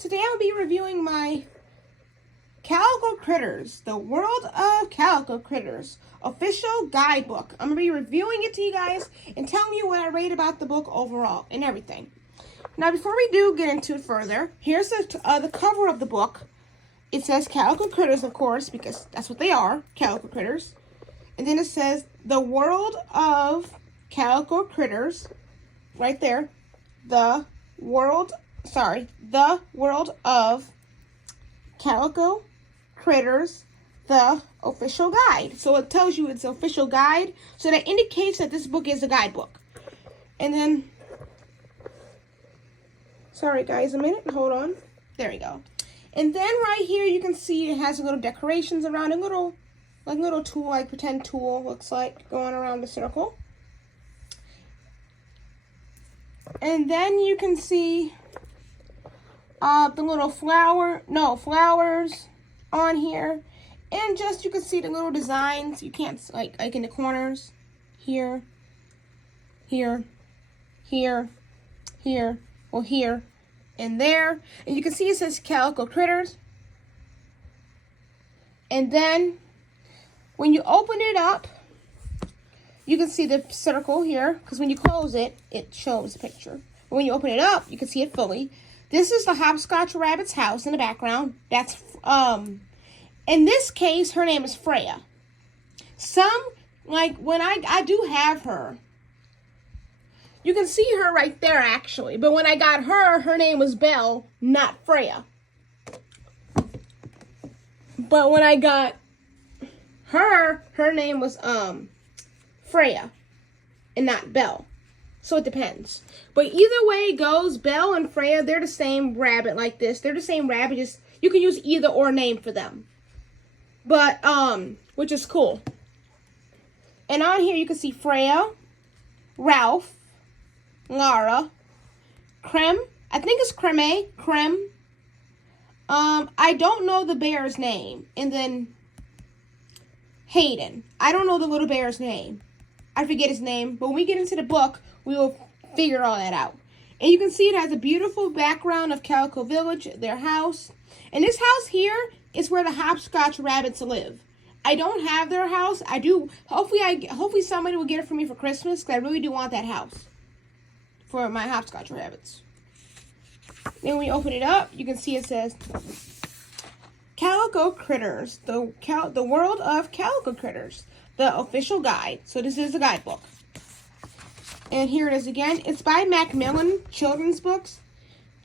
Today I'll be reviewing my Calico Critters, the World of Calico Critters official guidebook. I'm going to be reviewing it to you guys and telling you what I rate about the book overall and everything. Now, before we do get into it further, here's the cover of the book. It says Calico Critters, of course, because that's what they are, Calico Critters. And then it says the World of Calico Critters, right there. The World of Calico Critters, the official guide. So it tells you it's an official guide. So that indicates that this book is a guidebook. And then, sorry guys, a minute, hold on. There we go. And then right here you can see it has little decorations around, a little tool, like pretend tool, looks like, going around the circle. And then you can see the little flowers on here. And just, you can see the little designs. You can't, like in the corners. Here, here, here, here, well here, and there. And you can see it says Calico Critters. And then, when you open it up, you can see the circle here, because when you close it, it shows the picture. But when you open it up, you can see it fully. This is the Hopscotch Rabbit's house in the background. That's, in this case, her name is Freya. When I do have her, you can see her right there, actually. But when I got her, her name was Belle, not Freya. But when I got her name was, Freya, and not Belle. So it depends. But either way it goes, Belle and Freya, they're the same rabbit like this. They're the same rabbit, just you can use either or name for them. But, which is cool. And on here you can see Freya, Ralph, Lara, Creme, I think it's Creme. I don't know the bear's name. And then Hayden. I don't know the little bear's name. I forget his name, but when we get into the book, we will figure all that out. And you can see it has a beautiful background of Calico Village, their house. And this house here is where the Hopscotch Rabbits live. I don't have their house. I do. Hopefully somebody will get it for me for Christmas, because I really do want that house for my Hopscotch Rabbits. Then when we open it up, you can see it says Calico Critters, the World of Calico Critters, the official guide. So this is a guidebook. And here it is again. It's by Macmillan Children's Books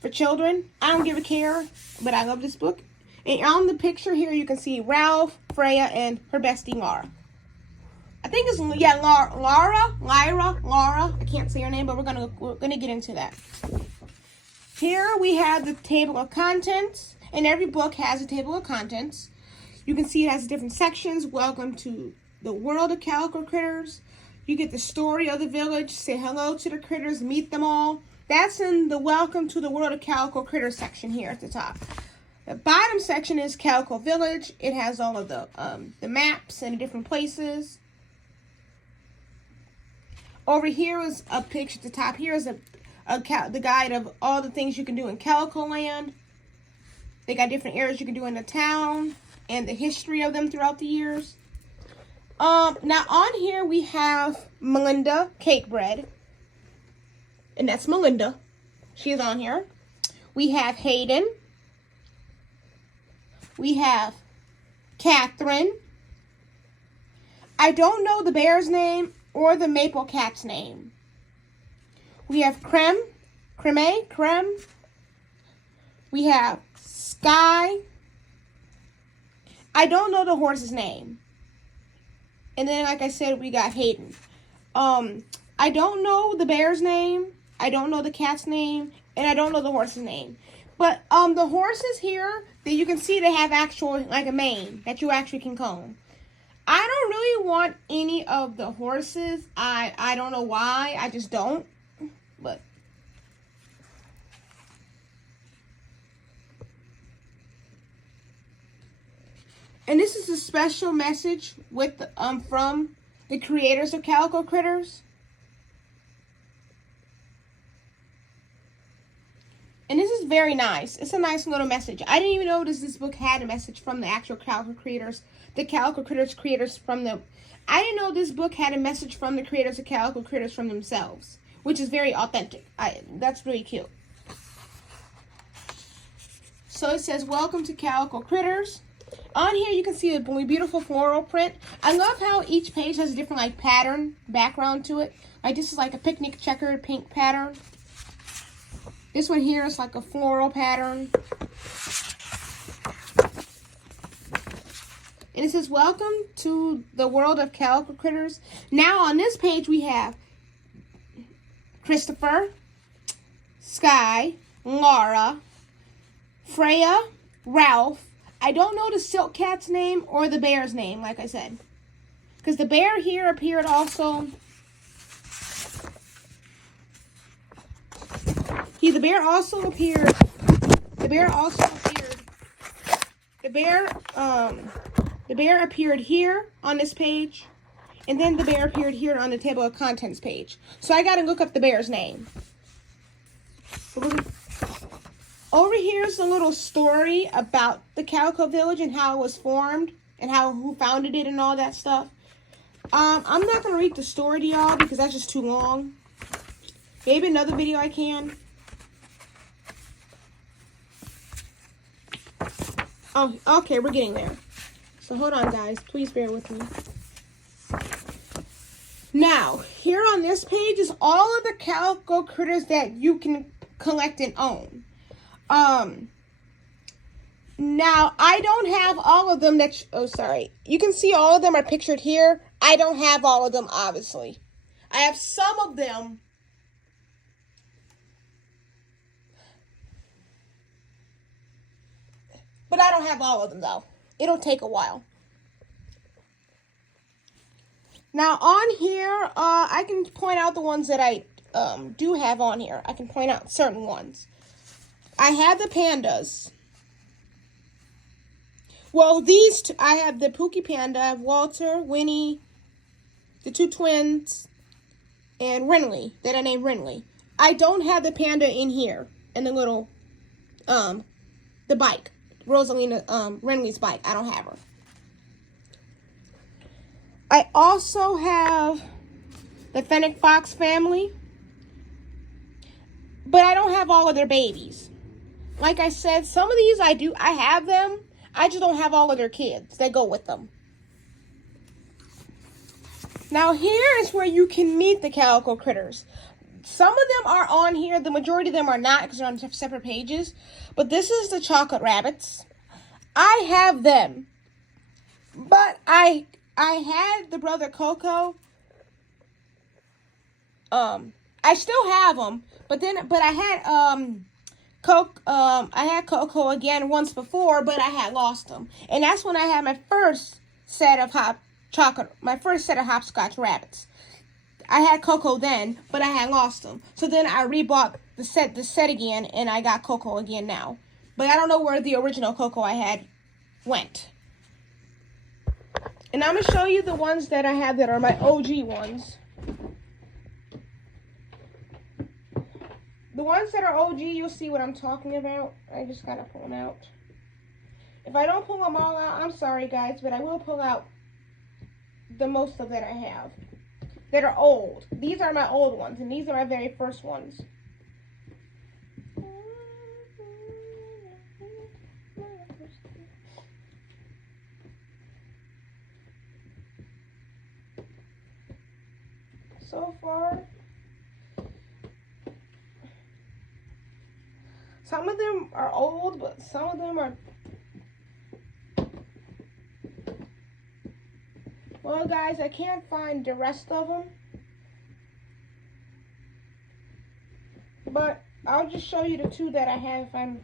for children. I don't give a care, but I love this book. And on the picture here, you can see Ralph, Freya, and her bestie, Lara. I think it's, yeah, Lara. I can't say her name, but we're gonna get into that. Here we have the table of contents. And every book has a table of contents. You can see it has different sections. Welcome to the World of Calico Critters. You get the story of the village, say hello to the critters, meet them all. That's in the Welcome to the World of Calico Critters section here at the top. The bottom section is Calico Village. It has all of the maps and the different places. Over here is a picture at the top. Here is the guide of all the things you can do in Calico Land. They got different areas you can do in the town and the history of them throughout the years. Now on here we have Melinda Cakebread. And that's Melinda. She's on here. We have Hayden. We have Catherine. I don't know the bear's name or the maple cat's name. We have Creme. We have Sky. I don't know the horse's name. And then, like I said, we got Hayden. I don't know the bear's name. I don't know the cat's name. And I don't know the horse's name. But the horses here, that you can see they have actual, like a mane that you actually can comb. I don't really want any of the horses. I don't know why. I just don't. But and this is a special message with from the creators of Calico Critters. And this is very nice. It's a nice little message. I didn't even notice this book had a message from the actual Calico creators. The Calico Critters creators from the... I didn't know this book had a message from the creators of Calico Critters from themselves, which is very authentic. That's really cute. So it says, welcome to Calico Critters. On here you can see a really beautiful floral print. I love how each page has a different like pattern background to it. Like this is like a picnic checkered pink pattern. This one here is like a floral pattern. And it says, welcome to the world of Calico Critters. Now on this page we have Christopher, Sky, Laura, Freya, Ralph. I don't know the silk cat's name or the bear's name, like I said. Because the bear here appeared also. The bear also appeared. The bear appeared here on this page. And then the bear appeared here on the table of contents page. So I gotta look up the bear's name. Over here is a little story about the Calico Village and how it was formed and who founded it and all that stuff. I'm not going to read the story to y'all because that's just too long. Maybe another video I can. Oh, okay, we're getting there. So hold on, guys. Please bear with me. Now, here on this page is all of the Calico Critters that you can collect and own. Now I don't have all of them you can see all of them are pictured here. I don't have all of them, obviously. I have some of them. But I don't have all of them though. It'll take a while. Now on here, I can point out the ones that I do have on here. I can point out certain ones. I have the pandas. Well, these two, I have the Pookie Panda. I have Walter, Winnie, the two twins, and Renly, that I named Renly. I don't have the panda in here, in the little, the bike. Rosalina, Renly's bike. I don't have her. I also have the Fennec Fox family, but I don't have all of their babies. Like I said, some of these I have them. I just don't have all of their kids that go with them. Now here is where you can meet the Calico Critters. Some of them are on here. The majority of them are not because they're on separate pages. But this is the chocolate rabbits. I have them. But I had the brother Coco. I still have them. But I had I had Coco again once before, but I had lost them. And that's when I had my first set of hopscotch rabbits. I had Coco then, but I had lost them. So then I rebought the set again, and I got Coco again now. But I don't know where the original Coco I had went. And I'm going to show you the ones that I have that are my OG ones. The ones that are OG, you'll see what I'm talking about. I just gotta pull them out. If I don't pull them all out, I'm sorry guys, but I will pull out the most of that I have. That are old. These are my old ones, and these are my very first ones. So far, some of them are old, but some of them are... Well, guys, I can't find the rest of them. But I'll just show you the two that I have. I'm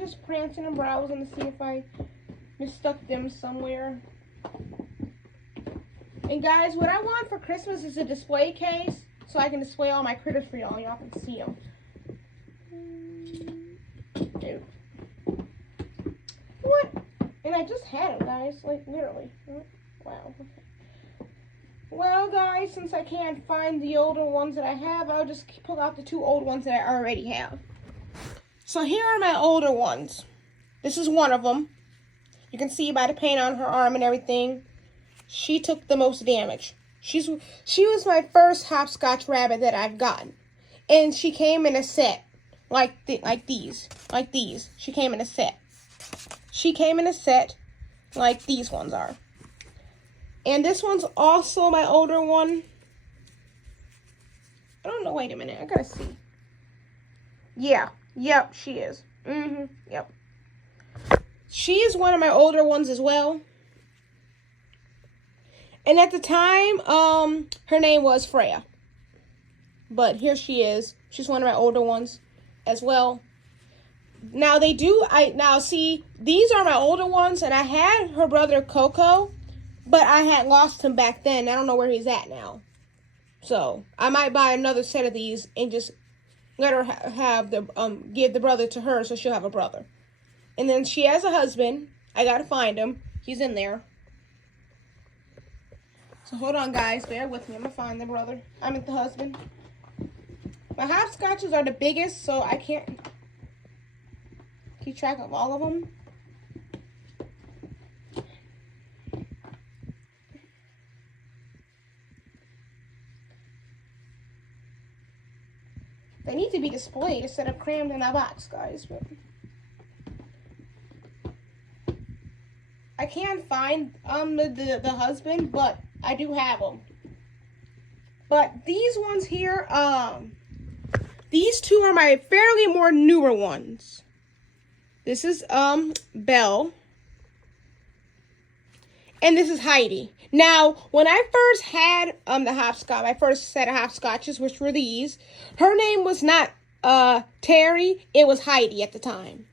just prancing and browsing to see if I mistuck them somewhere. And guys, what I want for Christmas is a display case so I can display all my critters for y'all. Y'all can see them. What? And I just had them, guys. Like, literally. Wow. Well, guys, since I can't find the older ones that I have, I'll just pull out the 2 old ones that I already have. So here are my older ones. This is one of them. You can see by the paint on her arm and everything. She took the most damage. She was my first hopscotch rabbit that I've gotten. And she came in a set. Like these. She came in a set. She came in a set like these ones are. And this one's also my older one. I don't know, wait a minute, I gotta see. Yeah, yep, she is. Yep. She is one of my older ones as well. And at the time, her name was Freya. But here she is. She's one of my older ones as well. Now see, these are my older ones, and I had her brother Coco, but I had lost him back then. I don't know where he's at now. So I might buy another set of these and just let her have give the brother to her so she'll have a brother. And then she has a husband. I gotta find him. He's in there. So hold on, guys. Bear with me. I'm gonna find the brother. I mean the husband. My hopscotches are the biggest, so I can't keep track of all of them. They need to be displayed instead of crammed in a box, guys. But I can't find the husband, but I do have them. But these ones here, these 2 are my fairly more newer ones. This is Belle, and this is Heidi. Now, when I first had the hopscotch, my first set of hopscotches, which were these, her name was not Terry, it was Heidi at the time.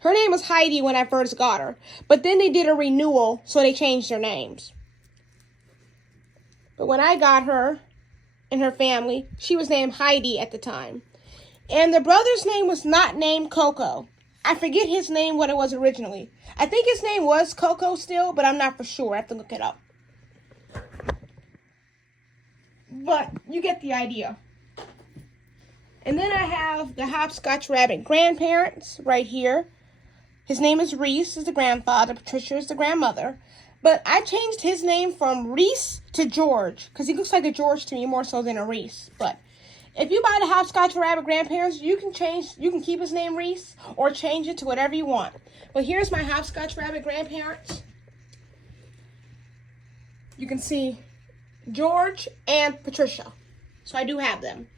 Her name was Heidi when I first got her, but then they did a renewal, so they changed their names. But when I got her and her family, she was named Heidi at the time. And the brother's name was not named Coco. I forget his name, what it was originally. I think his name was Coco still, but I'm not for sure. I have to look it up. But you get the idea. And then I have the hopscotch rabbit grandparents right here. His name is Reese, is the grandfather. Patricia is the grandmother. But I changed his name from Reese to George, because he looks like a George to me more so than a Reese. But if you buy the hopscotch rabbit grandparents, you can keep his name Reese or change it to whatever you want. But here's my hopscotch rabbit grandparents. You can see George and Patricia. So I do have them.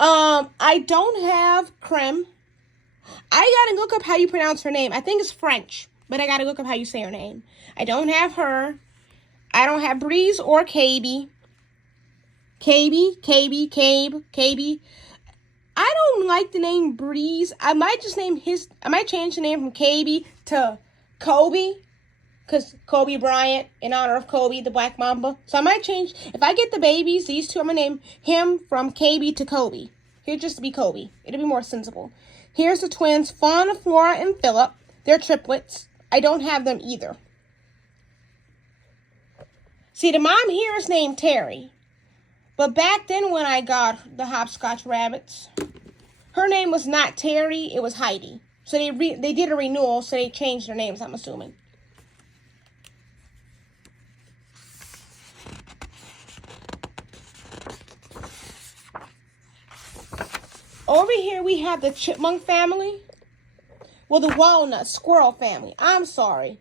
I don't have Creme. I gotta look up how you pronounce her name. I think it's French, but I gotta look up how you say her name. I don't have her. I don't have Breeze or 𝐒𝐫. 𝐒𝐫. I don't like the name Breeze. I might change the name from 𝐒𝐫 to Kobe, because Kobe Bryant, in honor of Kobe, the Black Mamba. So I might change, if I get the babies, these 2, I'm gonna name him from 𝐒𝐫 to Kobe. He'll just be Kobe. It'll be more sensible. Here's the twins, Fauna, Flora, and Philip. They're triplets. I don't have them either. See, the mom here is named Terry. But back then when I got the hopscotch rabbits, her name was not Terry, it was Heidi. So they did a renewal, so they changed their names, I'm assuming. Over here we have the chipmunk family. Well, the walnut squirrel family. I'm sorry.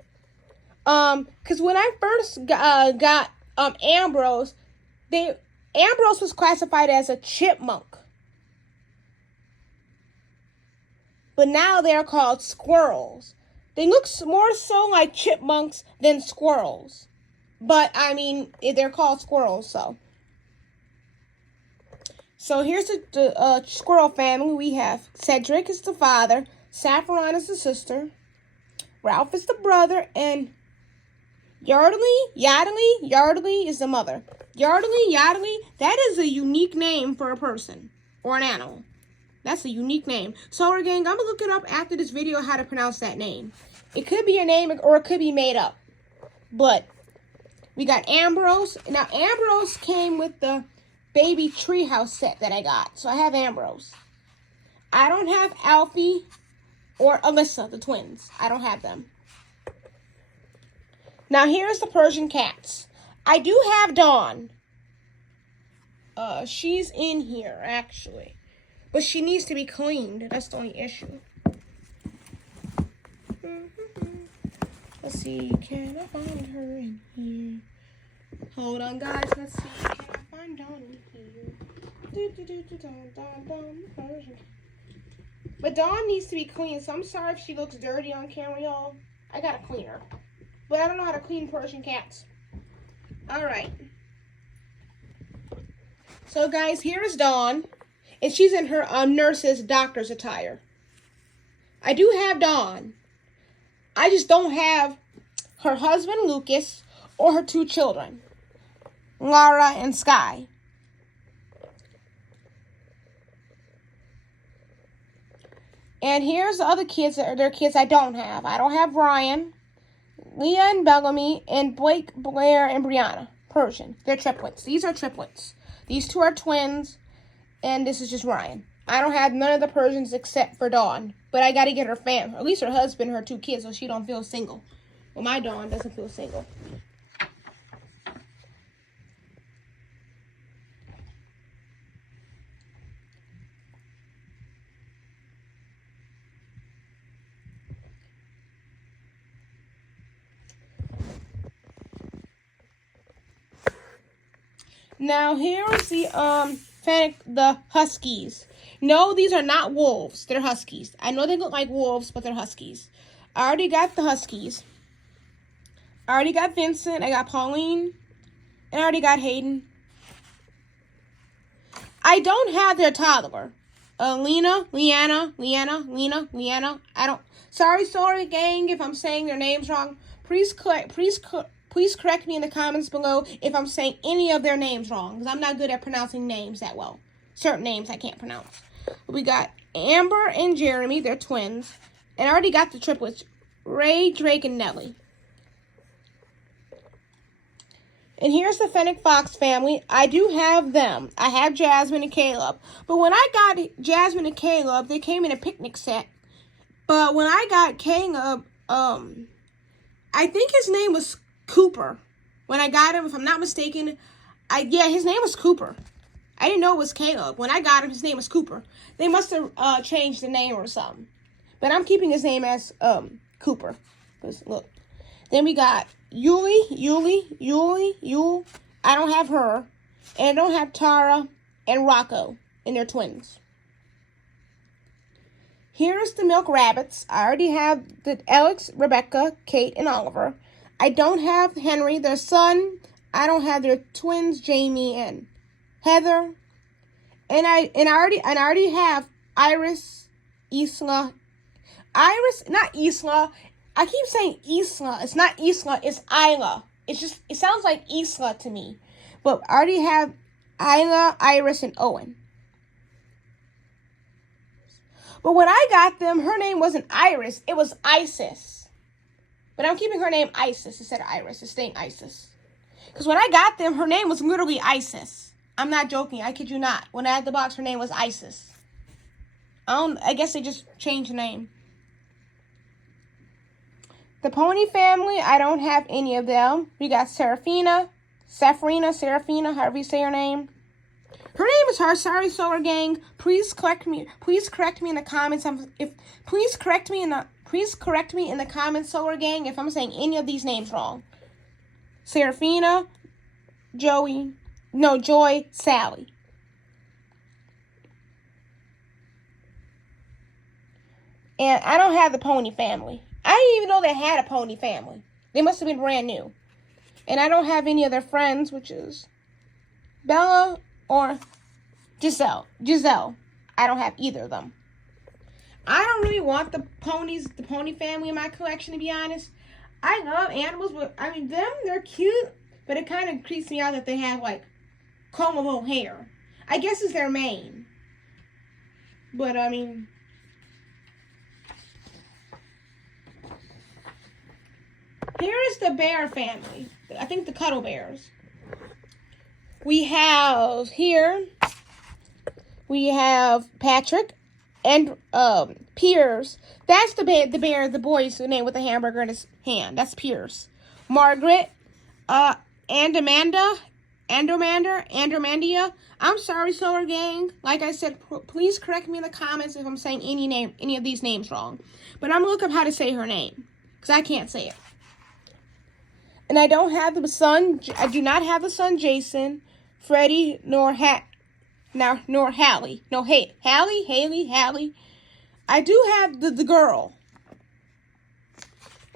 Because when I first got Ambrose, Ambrose was classified as a chipmunk. But now they're called squirrels. They look more so like chipmunks than squirrels. But, I mean, they're called squirrels, so. So here's the squirrel family. We have Cedric is the father, Saffron is the sister, Ralph is the brother, and Yardley is the mother. Yardley, that is a unique name for a person or an animal. That's a unique name. So, gang, I'm going to look it up after this video how to pronounce that name. It could be a name or it could be made up. But We got Ambrose. Now, Ambrose came with the baby treehouse set that I got. So I have Ambrose. I don't have Alfie or Alyssa, the twins. I don't have them. Now, here's the Persian cats. I do have Dawn. She's in here, actually. But she needs to be cleaned. That's the only issue. Let's see. Can I find her in here? Hold on, guys. Let's see. Can I find Dawn in here? Persian. But Dawn needs to be cleaned, so I'm sorry if she looks dirty on camera, y'all. I gotta clean her. But I don't know how to clean Persian cats. Alright. So, guys, here is Dawn. And she's in her nurse's doctor's attire. I do have Dawn. I just don't have her husband, Lucas, or her 2 children, Lara and Sky. And here's the other kids that are their kids I don't have. I don't have Ryan, Leah and Bellamy, and Blake, Blair, and Brianna. Persian. They're triplets. These are triplets. These 2 are twins, and this is just Ryan. I don't have none of the Persians except for Dawn. But I got to get her family, at least her husband, her 2 kids, so she don't feel single. Well, my Dawn doesn't feel single. Now, here is the Huskies. No, these are not wolves. They're Huskies. I know they look like wolves, but they're Huskies. I already got the Huskies. I already got Vincent. I got Pauline. And I already got Hayden. I don't have their toddler. Leanna. I don't. Sorry, gang, if I'm saying their names wrong. Please correct me in the comments below if I'm saying any of their names wrong, because I'm not good at pronouncing names that well. Certain names I can't pronounce. We got Amber and Jeremy, they're twins. And I already got the triplets, Ray, Drake, and Nellie. And here's the Fennec Fox family. I do have them. I have Jasmine and Caleb. But when I got Jasmine and Caleb, they came in a picnic set. But when I got Caleb, I think his name was Cooper. When I got him, if I'm not mistaken, yeah, his name was Cooper. I didn't know it was Caleb. When I got him, his name was Cooper. They must have changed the name or something. But I'm keeping his name as Cooper. Look. Then we got Yuli. I don't have her. And I don't have Tara and Rocco. And they're twins. Here's the Milk Rabbits. I already have the Alex, Rebecca, Kate, and Oliver. I don't have Henry, their son. I don't have their twins, Jamie and Heather. And I already have Iris, Isla. Iris, not Isla. I keep saying Isla. It's not Isla, it's Isla. It sounds like Isla to me. But I already have Isla, Iris, and Owen. But when I got them, her name wasn't Iris, it was Isis. But I'm keeping her name Isis instead of Iris. It's staying Isis. Because when I got them, her name was literally Isis. I'm not joking. I kid you not. When I had the box, her name was Isis. I guess they just changed the name. The Pony family, I don't have any of them. We got Seraphina, however you say her name. Her name is her. Sorry, Solar Gang. Please correct me. Please correct me in the comments. Please correct me in the comments, Solar Gang, if I'm saying any of these names wrong. Seraphina, Joy, Sally. And I don't have the Pony family. I didn't even know they had a Pony family. They must have been brand new. And I don't have any of their friends, which is Bella or Giselle. I don't have either of them. I don't really want the pony family in my collection, to be honest. I love animals, but I mean, they're cute, but it kind of creeps me out that they have, like, combable hair. I guess it's their mane. But, I mean, Here is the bear family. I think the cuddle bears. We have here, we have Patrick and Piers. That's the bear, the boy's name with the hamburger in his hand. That's Piers. Margaret, Andomandia. I'm sorry, Solar Gang. Like I said, please correct me in the comments if I'm saying any of these names wrong. But I'm gonna look up how to say her name, because I can't say it. And I don't have the son. I do not have the son Jason, Freddie, nor Hallie. No, Hallie. I do have the girl.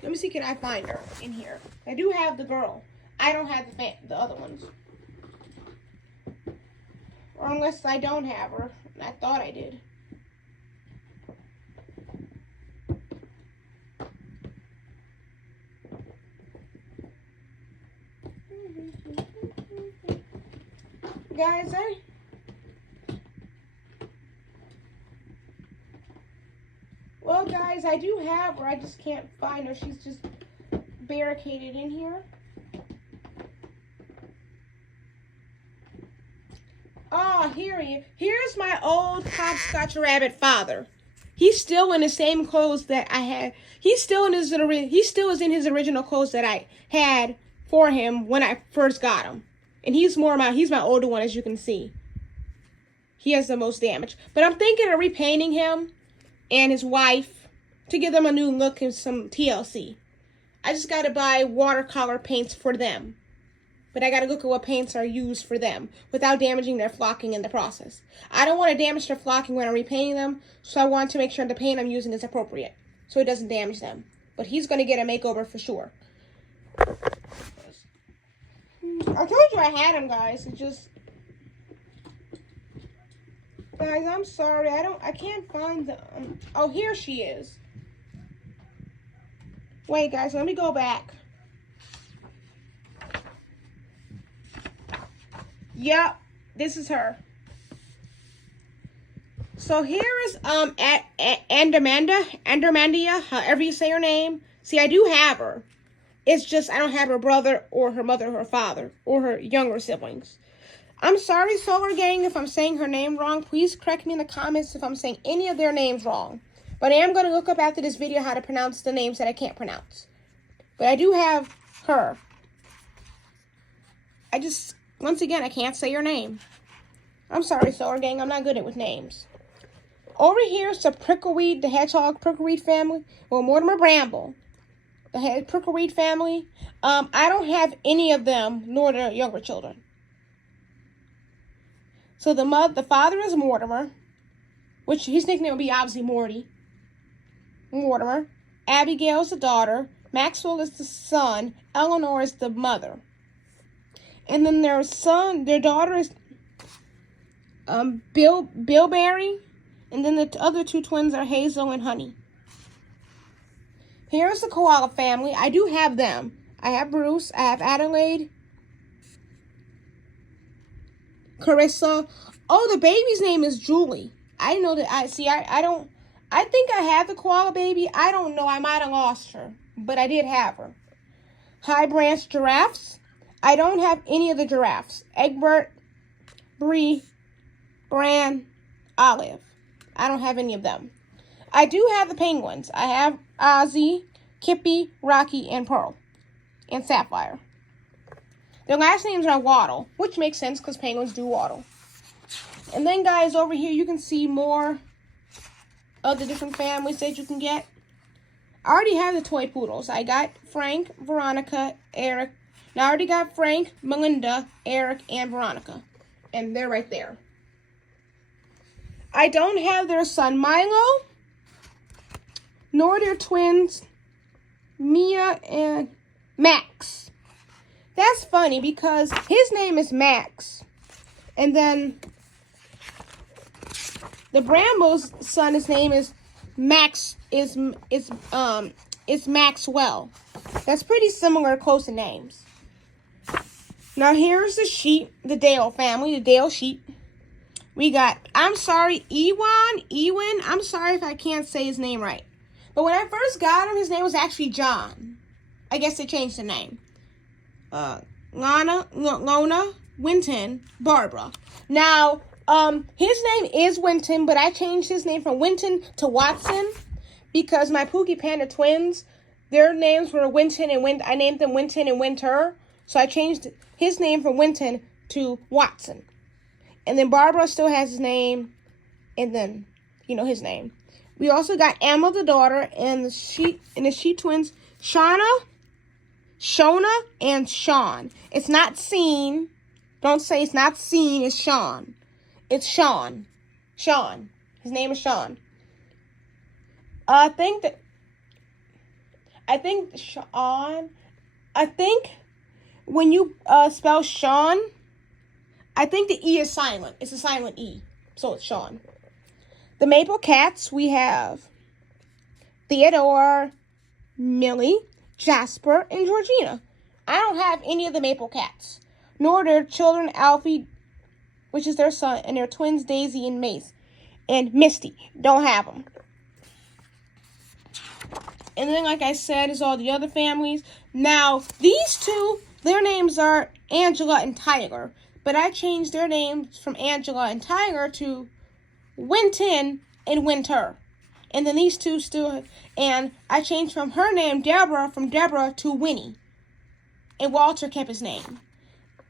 Let me see, can I find her in here? I do have the girl. I don't have the other ones. Or unless I don't have her. I thought I did. Guys, well, guys, I do have her. I just can't find her. She's just barricaded in here. Oh, here's my old hopscotch rabbit father. He's still in the same clothes that I had. He still is in his original clothes that I had for him when I first got him. And he's my older one, as you can see. He has the most damage. But I'm thinking of repainting him and his wife to give them a new look and some TLC. I just got to buy watercolor paints for them. But I got to look at what paints are used for them without damaging their flocking in the process. I don't want to damage their flocking when I'm repainting them, so I want to make sure the paint I'm using is appropriate so it doesn't damage them. But he's going to get a makeover for sure. I told you I had him, guys. It just... Guys, I'm sorry. I can't find the... Oh, here she is. Wait, guys. Let me go back. Yep. This is her. So here is Andomandia, however you say her name. See, I do have her. It's just I don't have her brother or her mother or her father or her younger siblings. I'm sorry, Solar Gang, if I'm saying her name wrong. Please correct me in the comments if I'm saying any of their names wrong. But I am going to look up after this video how to pronounce the names that I can't pronounce. But I do have her. Once again, I can't say your name. I'm sorry, Solar Gang. I'm not good with names. Over here is the Prickleweed, the Hedgehog Prickleweed family. Well, Mortimer Bramble. The Prickleweed family. I don't have any of them, nor their younger children. So the father is Mortimer, which his nickname will be obviously Mortimer. Abigail is the daughter. Maxwell is the son. Eleanor is the mother. And then their daughter is Bilberry. And then the other two twins are Hazel and Honey. Here's the koala family. I do have them. I have Bruce. I have Adelaide. Carissa. Oh, the baby's name is Julie. I know that. I think I have the koala baby. I don't know. I might have lost her. But I did have her. High branch giraffes. I don't have any of the giraffes. Egbert, Bree, Bran, Olive. I don't have any of them. I do have the penguins. I have Ozzy, Kippy, Rocky, and Pearl. And Sapphire. Their last names are Waddle, which makes sense because penguins do waddle. And then, guys, over here you can see more of the different families that you can get. I already have the toy poodles. I got Frank, Veronica, Eric. Now, I already got Frank, Melinda, Eric, and Veronica. And they're right there. I don't have their son Milo, nor their twins Mia and Max. That's funny because his name is Max. And then the Bramble's son, his name is Maxwell. That's pretty similar, close in names. Now here's the sheep, the Dale family, the Dale sheep. We got, I'm sorry, Ewin. I'm sorry if I can't say his name right. But when I first got him, his name was actually John. I guess they changed the name. Lona, Winton, Barbara. Now, his name is Winton, but I changed his name from Winton to Watson because my Pookie Panda twins, their names were Winton and I named them Winton and Winter. So I changed his name from Winton to Watson. And then Barbara still has his name, and then, his name. We also got Emma, the daughter, and the she twins, Shona, and Sean. It's not seen. Don't say it's not seen. It's Sean. It's Sean. Sean. His name is Sean. I think Sean. I think when you spell Sean, I think the E is silent. It's a silent E. So it's Sean. The Maple Cats, we have Theodore, Millie, Jasper, and Georgina. I don't have any of the Maple Cats, nor their children Alfie, which is their son, and their twins Daisy and Mace, and Misty. Don't have them. And then, like I said, is all the other families. Now, these two, their names are Angela and Tyler, but I changed their names from Angela and Tyler to Winton and Winter. And then these two still, and I changed from her name, Deborah to Winnie. And Walter kept his name.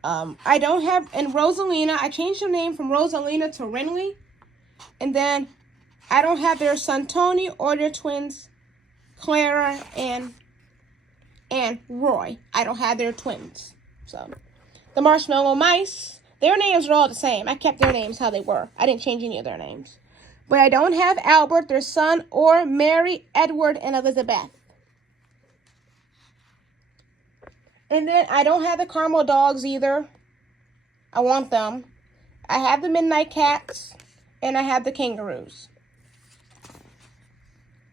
And Rosalina, I changed her name from Rosalina to Renly. And then I don't have their son Tony or their twins, Clara and Roy. I don't have their twins. So, the Marshmallow Mice, their names are all the same. I kept their names how they were. I didn't change any of their names. But I don't have Albert, their son, or Mary, Edward, and Elizabeth. And then I don't have the Caramel Dogs either. I want them. I have the Midnight Cats, and I have the Kangaroos.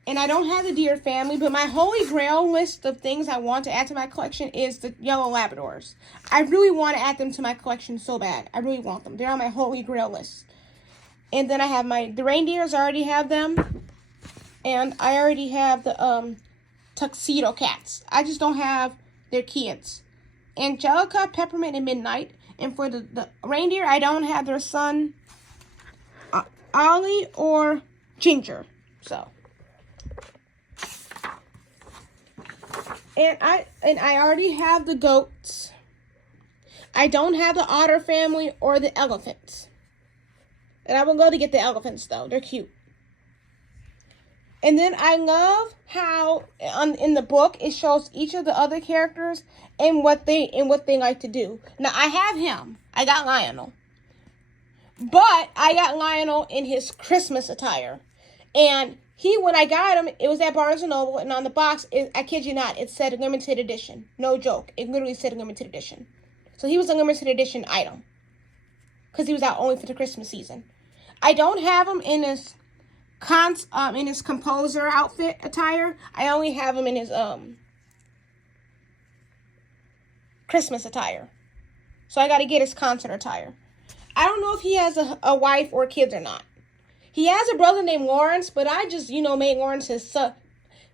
And I don't have the Deer family, but my Holy Grail list of things I want to add to my collection is the Yellow Labradors. I really want to add them to my collection so bad. I really want them. They're on my Holy Grail list. And then I have the reindeers. I already have them. And I already have the Tuxedo Cats. I just don't have their kids. Angelica, Peppermint, and Midnight. And for the reindeer, I don't have their son, Ollie or Ginger. So. And I already have the goats. I don't have the otter family or the elephants. And I will go to get the elephants though. They're cute. And then I love how in the book it shows each of the other characters and what they like to do. Now I have him. I got Lionel. But I got Lionel in his Christmas attire. And when I got him, it was at Barnes & Noble, and on the box, I kid you not, it said limited edition. No joke. It literally said limited edition. So he was a limited edition item. Because he was out only for the Christmas season. I don't have him in his composer outfit attire. I only have him in his Christmas attire. So I got to get his concert attire. I don't know if he has a wife or kids or not. He has a brother named Lawrence, but I just, made Lawrence his son.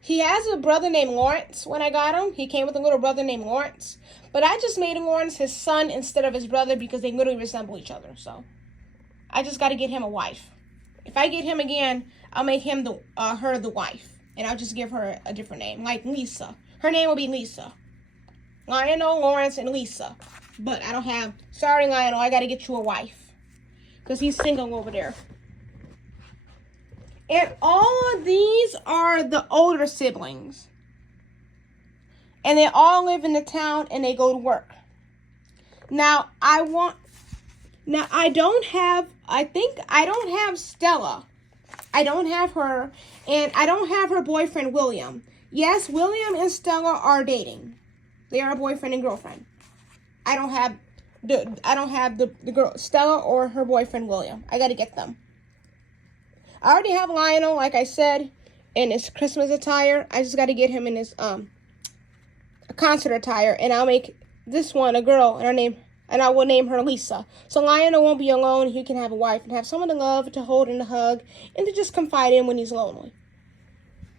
He has a brother named Lawrence when I got him. He came with a little brother named Lawrence. But I just made Lawrence his son instead of his brother because they literally resemble each other. So I just got to get him a wife. If I get him again, I'll make him her the wife. And I'll just give her a different name, like Lisa. Her name will be Lisa. Lionel, Lawrence, and Lisa. But I don't have... Sorry, Lionel, I got to get you a wife. Because he's single over there. And all of these are the older siblings. And they all live in the town and they go to work. Now, I don't have Stella. I don't have her. And I don't have her boyfriend, William. Yes, William and Stella are dating. They are a boyfriend and girlfriend. I don't have the girl, Stella, or her boyfriend, William. I got to get them. I already have Lionel, like I said, in his Christmas attire. I just got to get him in his concert attire, and I'll make this one a girl, and I will name her Lisa. So Lionel won't be alone. He can have a wife and have someone to love, to hold and to hug, and to just confide in when he's lonely.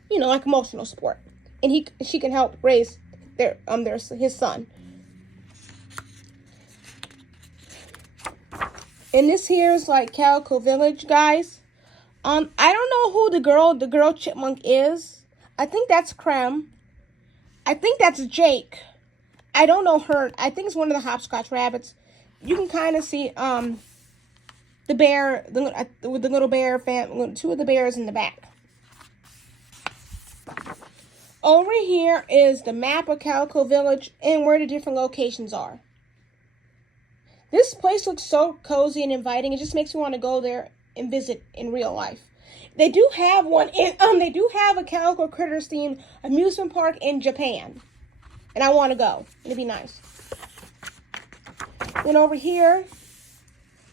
Like emotional support. And she can help raise his son. And this here is like Calico Village, guys. I don't know who the girl chipmunk is. I think that's Creme. I think that's Jake. I don't know her. I think it's one of the hopscotch rabbits. You can kind of see the bear, with the little bear family, two of the bears in the back. Over here is the map of Calico Village and where the different locations are. This place looks so cozy and inviting. It just makes me want to go there and visit in real life. They do have one in they do have a Calico Critters themed amusement park in Japan. And I want to go. It'd be nice. Then over here,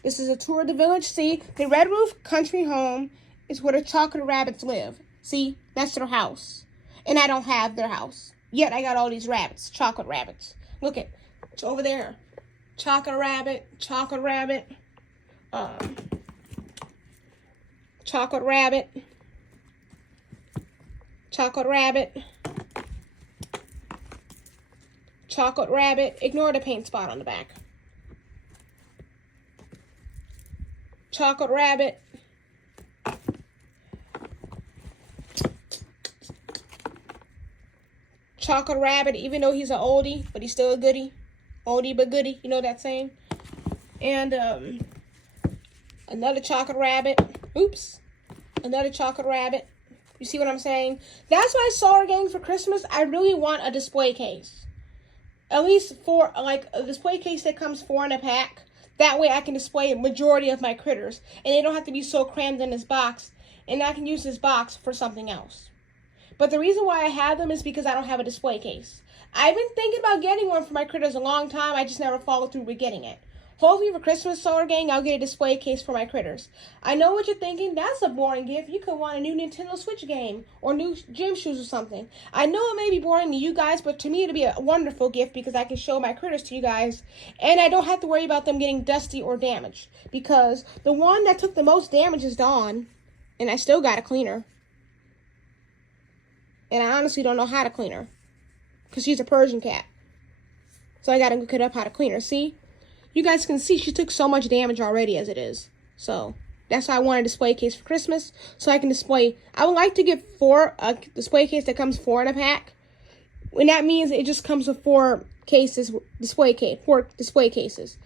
this is a tour of the village. See, the Red Roof Country Home is where the chocolate rabbits live. See, that's their house. And I don't have their house. Yet I got all these rabbits, chocolate rabbits. Look at, it's over there. Chocolate rabbit, chocolate rabbit, chocolate rabbit, chocolate rabbit, chocolate rabbit. Ignore the paint spot on the back. Chocolate rabbit. Chocolate rabbit, even though he's an oldie, but he's still a goodie. Oldie but goodie, you know that saying? And another chocolate rabbit. Oops. Another chocolate rabbit. You see what I'm saying? That's why I saw gang for Christmas. I really want a display case. At least for, like, a display case that comes 4 in a pack. That way I can display a majority of my critters. And they don't have to be so crammed in this box. And I can use this box for something else. But the reason why I have them is because I don't have a display case. I've been thinking about getting one for my critters a long time. I just never followed through with getting it. Hopefully for Christmas, Solar Gang, I'll get a display case for my critters. I know what you're thinking. That's a boring gift. You could want a new Nintendo Switch game or new gym shoes or something. I know it may be boring to you guys, but to me it'll be a wonderful gift because I can show my critters to you guys. And I don't have to worry about them getting dusty or damaged. Because the one that took the most damage is Dawn. And I still got to clean her. And I honestly don't know how to clean her. Because she's a Persian cat. So I got to look it up how to clean her. See? You guys can see she took so much damage already as it is. So that's why I want a display case for Christmas. So I can display. I would like to get a display case that comes 4 in a pack. And that means it just comes with 4 cases, 4 display cases.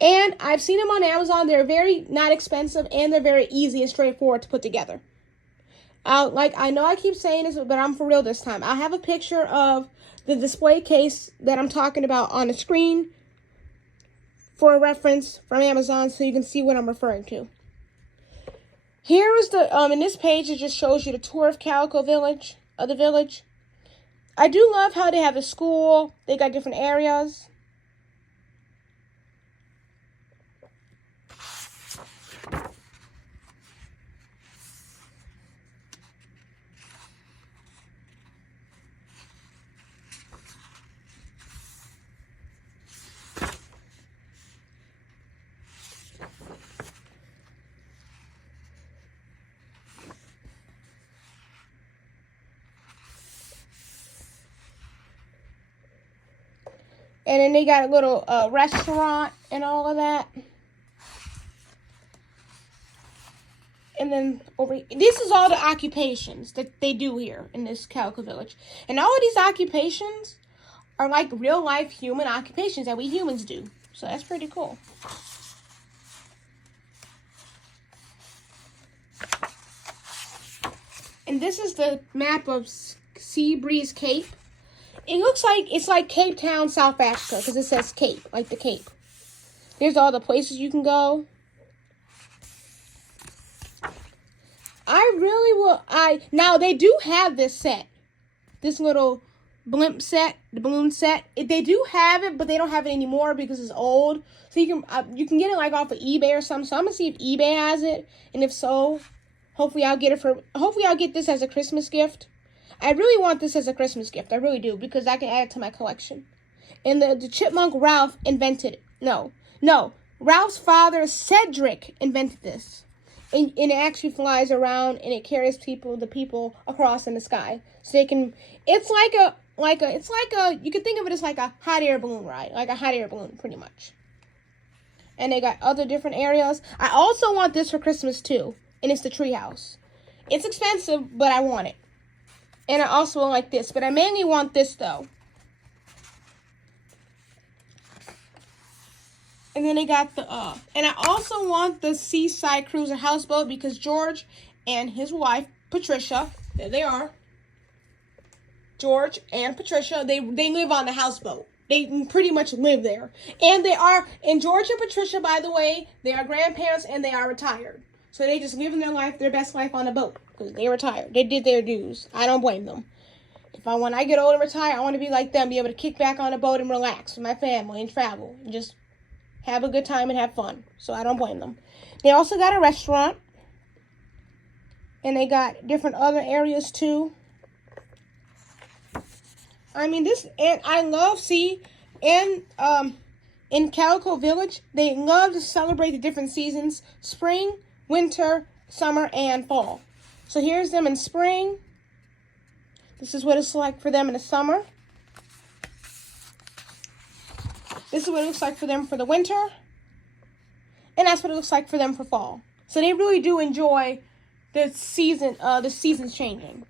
And I've seen them on Amazon. They're very not expensive. And they're very easy and straightforward to put together. I know I keep saying this, but I'm for real this time. I have a picture of the display case that I'm talking about on the screen for a reference from Amazon so you can see what I'm referring to. Here is the, in this page, it just shows you the tour of Calico Village, of the village. I do love how they have a school. They got different areas. And then they got a little restaurant and all of that. And then this is all the occupations that they do here in this Calico Village. And all of these occupations are like real life human occupations that we humans do. So that's pretty cool. And this is the map of Sea Breeze Cape. It looks like it's like Cape Town, South Africa, because it says Cape, like the Cape. Here's all the places you can go. Now they do have this set. This little blimp set, the balloon set. They do have it, but they don't have it anymore because it's old. So you can get it like off of eBay or something. So I'm gonna see if eBay has it, and if so, hopefully I'll get this as a Christmas gift. I really want this as a Christmas gift. I really do, because I can add it to my collection. And the chipmunk Ralph invented it. No. Ralph's father, Cedric, invented this. And it actually flies around, and it carries the people across in the sky. So they can, it's you can think of it as like a hot air balloon ride, like a hot air balloon, pretty much. And they got other different areas. I also want this for Christmas too, and it's the treehouse. It's expensive, but I want it. And I also like this, but I mainly want this though. And then they got the and I also want the Seaside Cruiser houseboat because George and his wife Patricia, there they are. George and Patricia, they live on the houseboat. They pretty much live there. And George and Patricia, by the way, they are grandparents and they are retired. So they just living their best life on a boat because they retired. They did their dues. I don't blame them. When I get old and retire, I want to be like them, be able to kick back on a boat and relax with my family and travel and just have a good time and have fun. So I don't blame them. They also got a restaurant. And they got different other areas too. I mean, and I love, in Calico Village, they love to celebrate the different seasons: spring, winter, summer, and fall. So here's them in spring. This is what it's like for them in the summer. This is what it looks like for them for the winter. And that's what it looks like for them for fall. So they really do enjoy the seasons changing.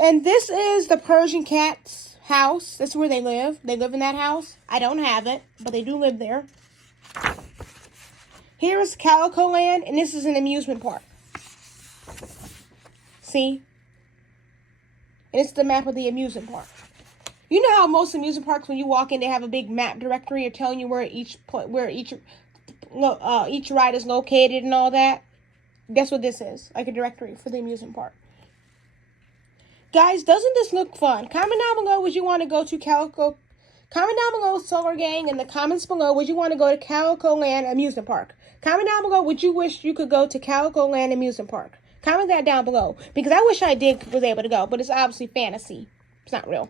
And this is the Persian cat's house. This is where they live. They live in that house. I don't have it, but they do live there. Here is Calico Land, and this is an amusement park. See? And it's the map of the amusement park. You know how most amusement parks, when you walk in, they have a big map directory telling you where each ride is located and all that? Guess what this is? Like a directory for the amusement park. Guys, doesn't this look fun? Comment down below, would you want to go to Calico? Comment down below, Solar Gang, in the comments below, would you want to go to Calico Land Amusement Park? Comment down below, would you wish you could go to Calico Land Amusement Park? Comment that down below, because I wish I was able to go, but it's obviously fantasy. It's not real.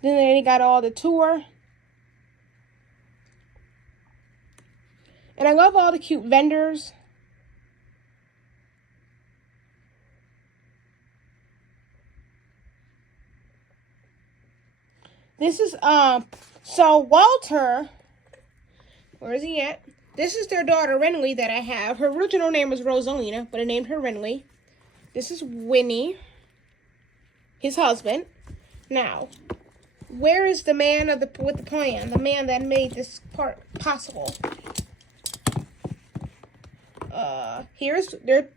Then they got all the tour. And I love all the cute vendors. This is, so Walter, where is he at? This is their daughter, Renly, that I have. Her original name was Rosalina, but I named her Renly. This is Winnie, his husband. Now, where is the man with the plan? The man that made this part possible?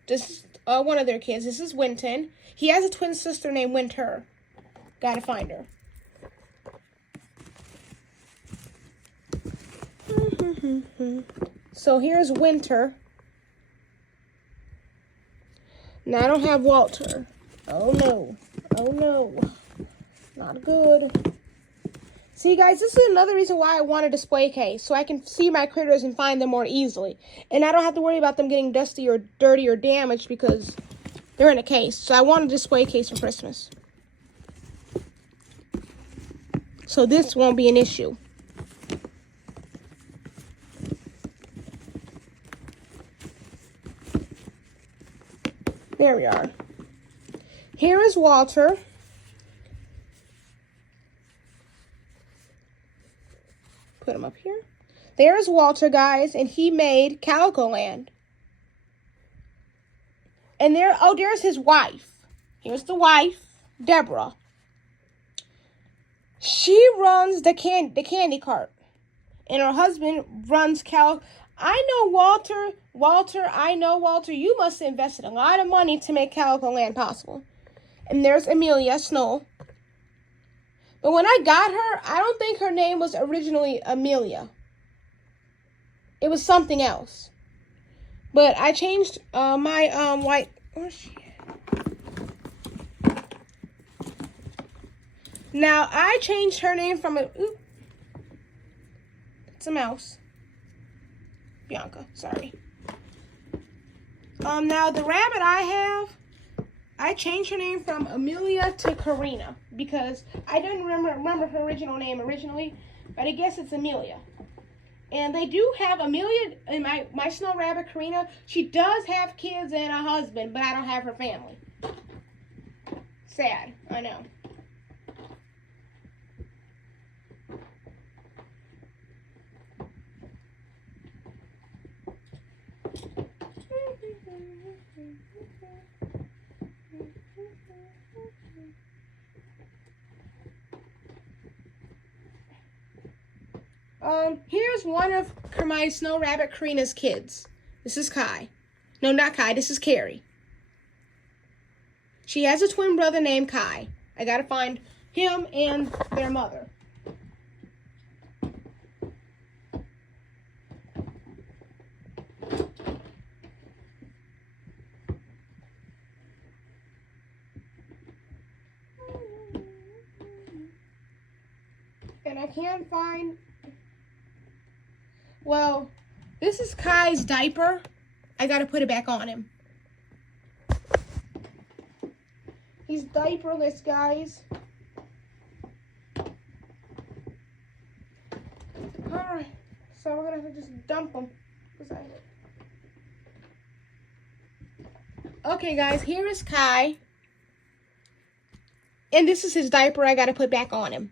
This is one of their kids. This is Winton. He has a twin sister named Winter. Gotta find her. So here's Winter. Now I don't have Walter. Oh no. Oh no. Not good. See guys, this is another reason why I want a display case. So I can see my critters and find them more easily. And I don't have to worry about them getting dusty or dirty or damaged because they're in a case. So I want a display case for Christmas. So this won't be an issue. There we are. Here is Walter. Put him up here. There's Walter, guys, and he made Calico Land. And there's his wife. Here's the wife, Deborah. She runs the candy cart. And her husband runs I know Walter. I know Walter. You must have invested a lot of money to make Calico Land possible. And there's Amelia Snow. But when I got her, I don't think her name was originally Amelia. It was something else. But I changed my white. Where's she at? Now I changed her name from it's a mouse. Bianca, sorry. Now the rabbit I changed her name from Amelia to Karina because I didn't remember her original name originally, but I guess it's Amelia. And they do have Amelia, and my snow rabbit Karina, she does have kids and a husband, but I don't have her family. Sad, I know. Here's one of my Snow Rabbit Karina's kids. This is Kai. No, not Kai. This is Carrie. She has a twin brother named Kai. I gotta find him and their mother. And I can't find... Well, this is Kai's diaper. I gotta put it back on him. He's diaperless, guys. Alright, so we're gonna have to just dump him. Okay, guys, here is Kai. And this is his diaper I gotta put back on him.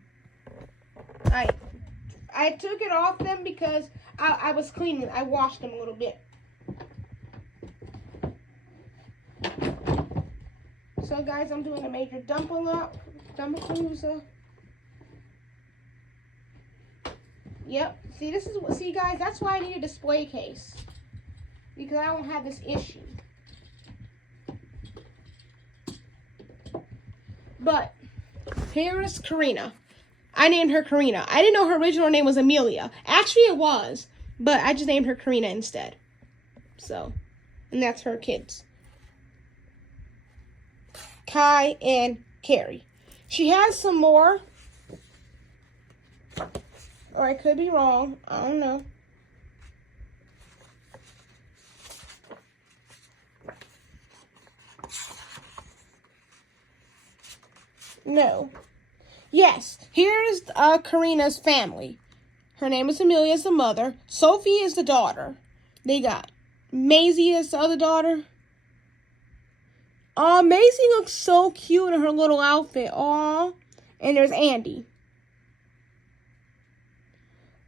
I took it off them because I was cleaning. I washed them a little bit. So guys, I'm doing a major dump-a-palooza. Yep. See guys, that's why I need a display case. Because I don't have this issue. But here is Karina. I named her Karina. I didn't know her original name was Amelia. Actually, it was, but I just named her Karina instead. So, and that's her kids. Kai and Carrie. She has some more. Or I could be wrong. I don't know. No. Yes, here's Karina's family. Her name is Amelia, is the mother. Sophie is the daughter. They got Maisie is the other daughter. Oh, Maisie looks so cute in her little outfit. Aw. And there's Andy.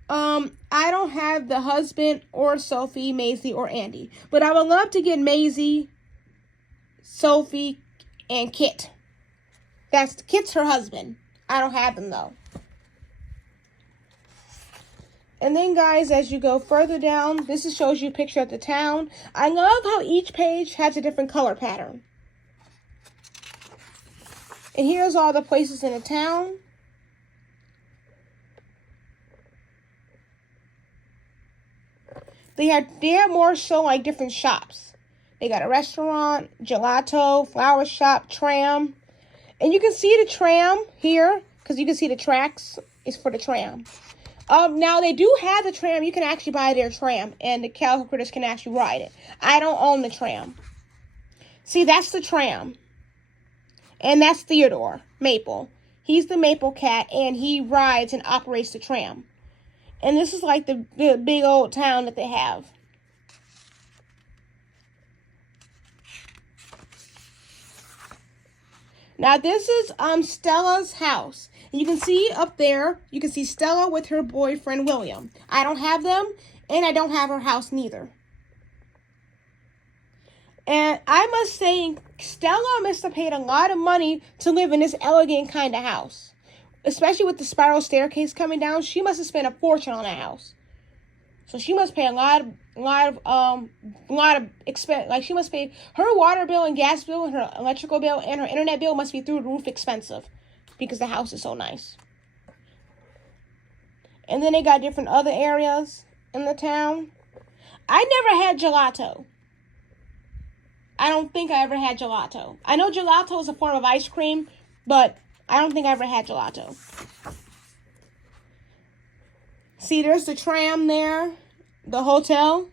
I don't have the husband or Sophie, Maisie, or Andy. But I would love to get Maisie, Sophie, and Kit. Kit's her husband. I don't have them though. And then guys, as you go further down, this shows you a picture of the town. I love how each page has a different color pattern. And here's all the places in the town. They have more show like different shops. They got a restaurant, gelato, flower shop, tram. And you can see the tram here, because you can see the tracks is for the tram. Now, they do have the tram. You can actually buy their tram, and the Calico Critters can actually ride it. I don't own the tram. See, that's the tram. And that's Theodore, Maple. He's the Maple cat, and he rides and operates the tram. And this is like the big old town that they have. Now, this is Stella's house. And you can see up there, you can see Stella with her boyfriend, William. I don't have them, and I don't have her house neither. And I must say, Stella must have paid a lot of money to live in this elegant kind of house. Especially with the spiral staircase coming down, she must have spent a fortune on that house. So she must pay a lot of expense. Like, she must pay her water bill and gas bill and her electrical bill and her internet bill must be through the roof expensive because the house is so nice. And then they got different other areas in the town. I never had gelato. I don't think I ever had gelato. I know gelato is a form of ice cream, but I don't think I ever had gelato. See, there's the tram there, the hotel.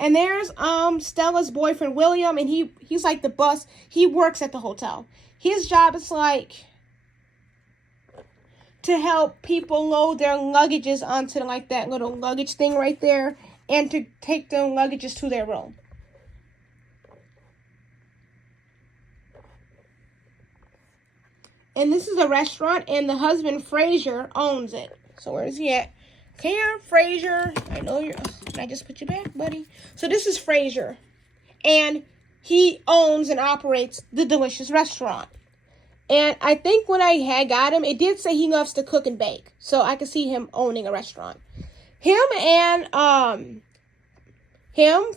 And there's Stella's boyfriend, William, and he's like the bus. He works at the hotel. His job is like to help people load their luggages onto like that little luggage thing right there and to take their luggages to their room. And this is a restaurant, and the husband, Fraser, owns it. So where's he at? Here, Fraser. I know you're... Can I just put you back, buddy? So this is Fraser. And he owns and operates the delicious restaurant. And I think when I had got him, it did say he loves to cook and bake. So I could see him owning a restaurant.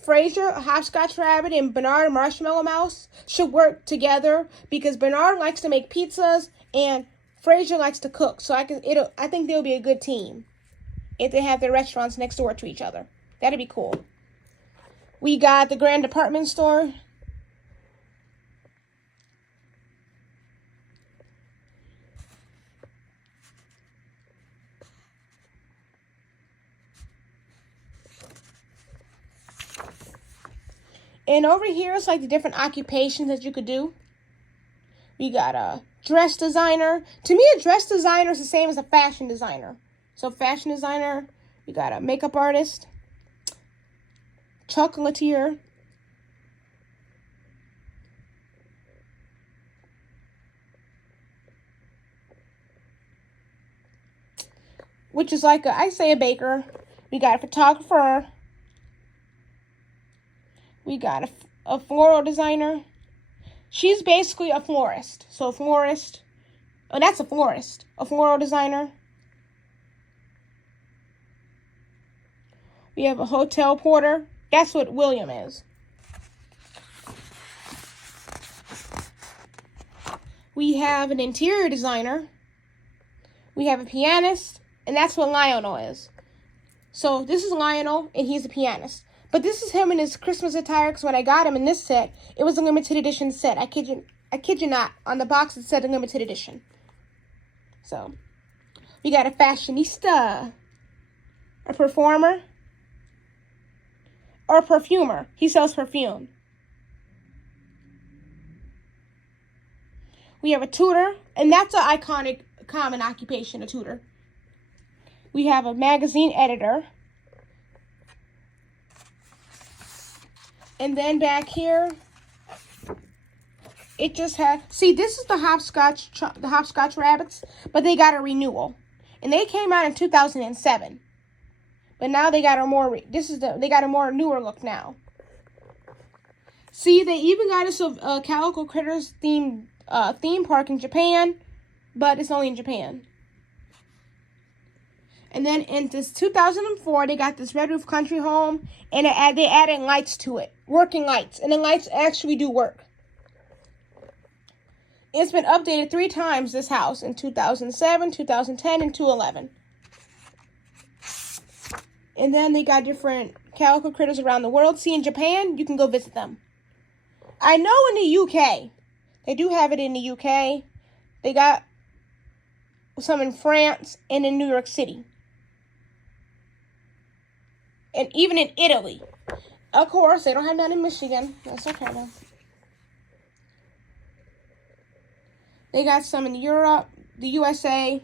Fraser, Hopscotch Rabbit, and Bernard Marshmallow Mouse should work together because Bernard likes to make pizzas and Fraser likes to cook. So I think they'll be a good team if they have their restaurants next door to each other. That'd be cool. We got the Grand Department Store. And over here, it's like the different occupations that you could do. We got a dress designer. To me, a dress designer is the same as a fashion designer. So fashion designer, we got a makeup artist, chocolatier, which is like I say a baker. We got a photographer. We got a floral designer. She's basically a florist. So a florist. Oh, that's a florist. A floral designer. We have a hotel porter. That's what William is. We have an interior designer. We have a pianist. And that's what Lionel is. So this is Lionel, and he's a pianist. But this is him in his Christmas attire, because when I got him in this set, it was a limited edition set. I kid you not. On the box, it said a limited edition. So, we got a fashionista, a performer, or a perfumer. He sells perfume. We have a tutor, and that's an iconic common occupation, a tutor. We have a magazine editor. And then back here, it just had, see, this is the Hopscotch Rabbits, but they got a renewal. And they came out in 2007. But now they got a more, they got a more newer look now. See, they even got us a Calico Critters theme park in Japan, but it's only in Japan. And then in this 2004, they got this Red Roof Country Home, and they added lights to it, working lights, and the lights actually do work. It's been updated 3 times, this house, in 2007, 2010, and 2011. And then they got different Calico Critters around the world. See, in Japan, you can go visit them. I know in the UK, they do have it in the UK. They got some in France and in New York City. And even in Italy. Of course, they don't have that in Michigan. That's okay, though. They got some in Europe, the USA.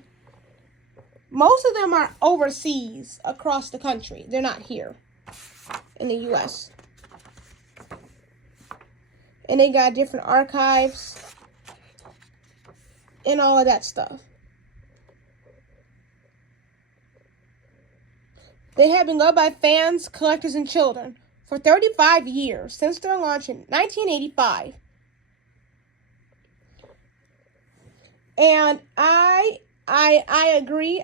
Most of them are overseas, across the country. They're not here in the US. And they got different archives and all of that stuff. They have been loved by fans, collectors, and children for 35 years, since their launch in 1985. And I agree.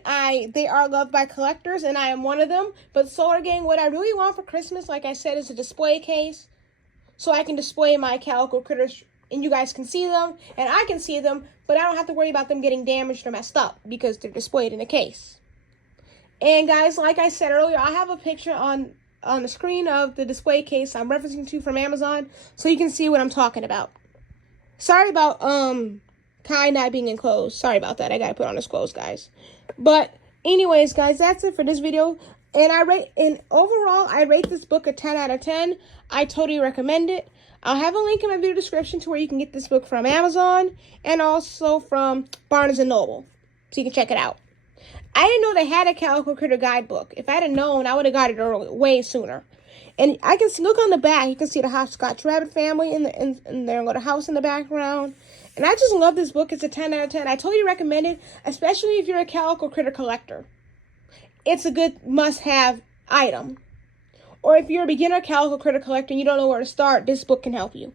They are loved by collectors, and I am one of them. But Solar Gang, what I really want for Christmas, like I said, is a display case, so I can display my Calico Critters, and you guys can see them, and I can see them, but I don't have to worry about them getting damaged or messed up because they're displayed in a case. And guys, like I said earlier, I have a picture on the screen of the display case I'm referencing to from Amazon, so you can see what I'm talking about. Sorry about Kai not being enclosed. Sorry about that. I gotta put on his clothes, guys. But anyways, guys, that's it for this video. And overall, I rate this book a 10 out of 10. I totally recommend it. I'll have a link in my video description to where you can get this book from Amazon and also from Barnes & Noble, so you can check it out. I didn't know they had a Calico Critter guidebook. If I'd have known, I would have got it early, way sooner. And I can look on the back. You can see the Hopscotch Rabbit family in their little house in the background. And I just love this book. It's a 10 out of 10. I totally recommend it, especially if you're a Calico Critter collector. It's a good must-have item. Or if you're a beginner Calico Critter collector and you don't know where to start, this book can help you.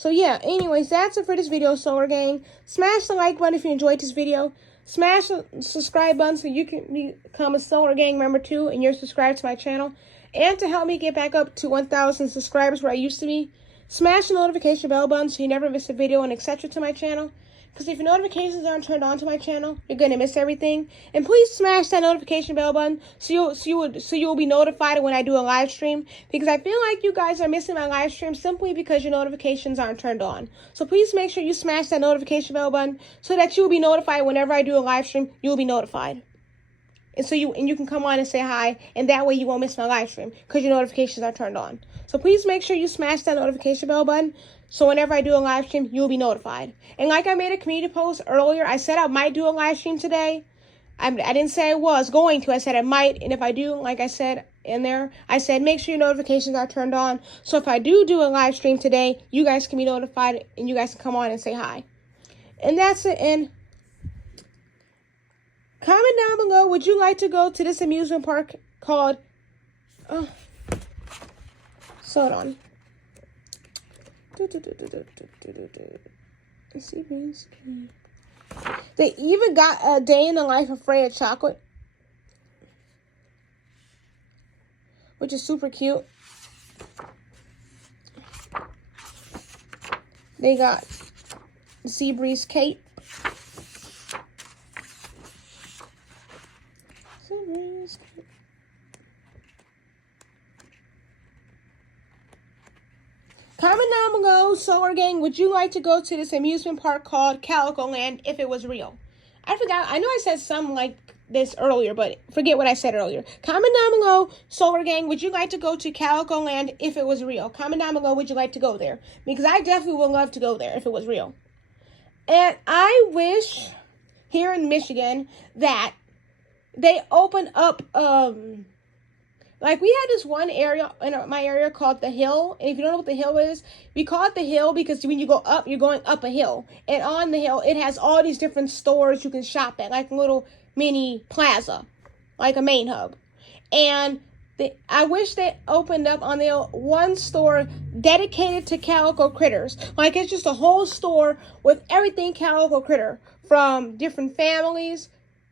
So yeah, anyways, that's it for this video, Solar Gang. Smash the like button if you enjoyed this video. Smash the subscribe button so you can become a Solar Gang member too, and you're subscribed to my channel. And to help me get back up to 1,000 subscribers where I used to be, smash the notification bell button so you never miss a video and etc. to my channel. Because if your notifications aren't turned on to my channel, you're gonna miss everything. And please smash that notification bell button so you'll be notified when I do a live stream. Because I feel like you guys are missing my live stream simply because your notifications aren't turned on. So please make sure you smash that notification bell button so that you'll be notified whenever I do a live stream. You'll be notified. And so you can come on and say hi, and that way you won't miss my live stream because your notifications are turned on. So please make sure you smash that notification bell button so whenever I do a live stream, you'll be notified. And like I made a community post earlier, I said I might do a live stream today. I didn't say I was going to. I said I might. And if I do, like I said in there, I said make sure your notifications are turned on. So if I do a live stream today, you guys can be notified and you guys can come on and say hi. And that's it. And comment down below, would you like to go to this amusement park called... hold on. They even got a day in the life of Freya chocolate, which is super cute. They got the sea breeze cape. Comment down below, Solar Gang, would you like to go to this amusement park called 𝐒𝐨𝐿 if it was real? I forgot. I know I said something like this earlier, but forget what I said earlier. Comment down below, Solar Gang, would you like to go to 𝐒𝐿 if it was real? Comment down below, would you like to go there? Because I definitely would love to go there if it was real. And I wish here in Michigan that they open up, like we had this one area in my area called the Hill. And if you don't know what the Hill is, we call it the Hill because when you go up, you're going up a hill. And on the hill, it has all these different stores you can shop at, like a little mini plaza, like a main hub. And I wish they opened up on the one store dedicated to Calico Critters. Like it's just a whole store with everything Calico Critter, from different families,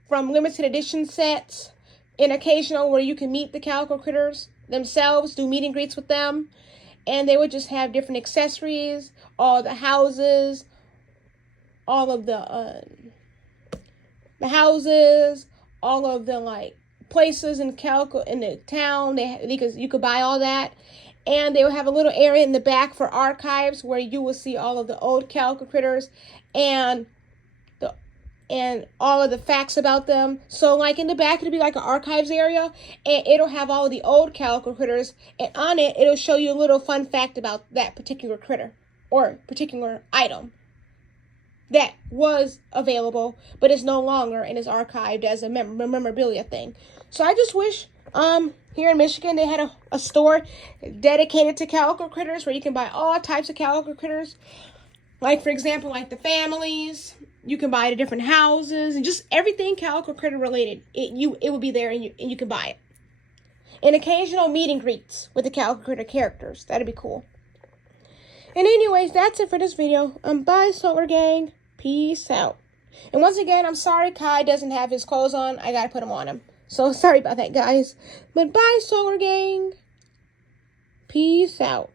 from limited edition sets, and occasional where you can meet the Calico Critters themselves, do meet and greets with them. And they would just have different accessories, all the houses, all of the houses, all of the like places in Calico in the town. Because you could buy all that. And they would have a little area in the back for archives where you will see all of the old Calico Critters and all of the facts about them. So like in the back, it'll be like an archives area, and it'll have all of the old Calico Critters, and on it, it'll show you a little fun fact about that particular critter or particular item that was available, but is no longer and is archived as a memorabilia thing. So I just wish here in Michigan they had a store dedicated to Calico Critters where you can buy all types of Calico Critters. Like, for example, like the families, you can buy the different houses, and just everything Calico Critter related. It will be there, and you can buy it. And occasional meet and greets with the Calico Critter characters. That'd be cool. And anyways, that's it for this video. Bye, Solar Gang. Peace out. And once again, I'm sorry Kai doesn't have his clothes on. I gotta put them on him. So sorry about that, guys. But bye, Solar Gang. Peace out.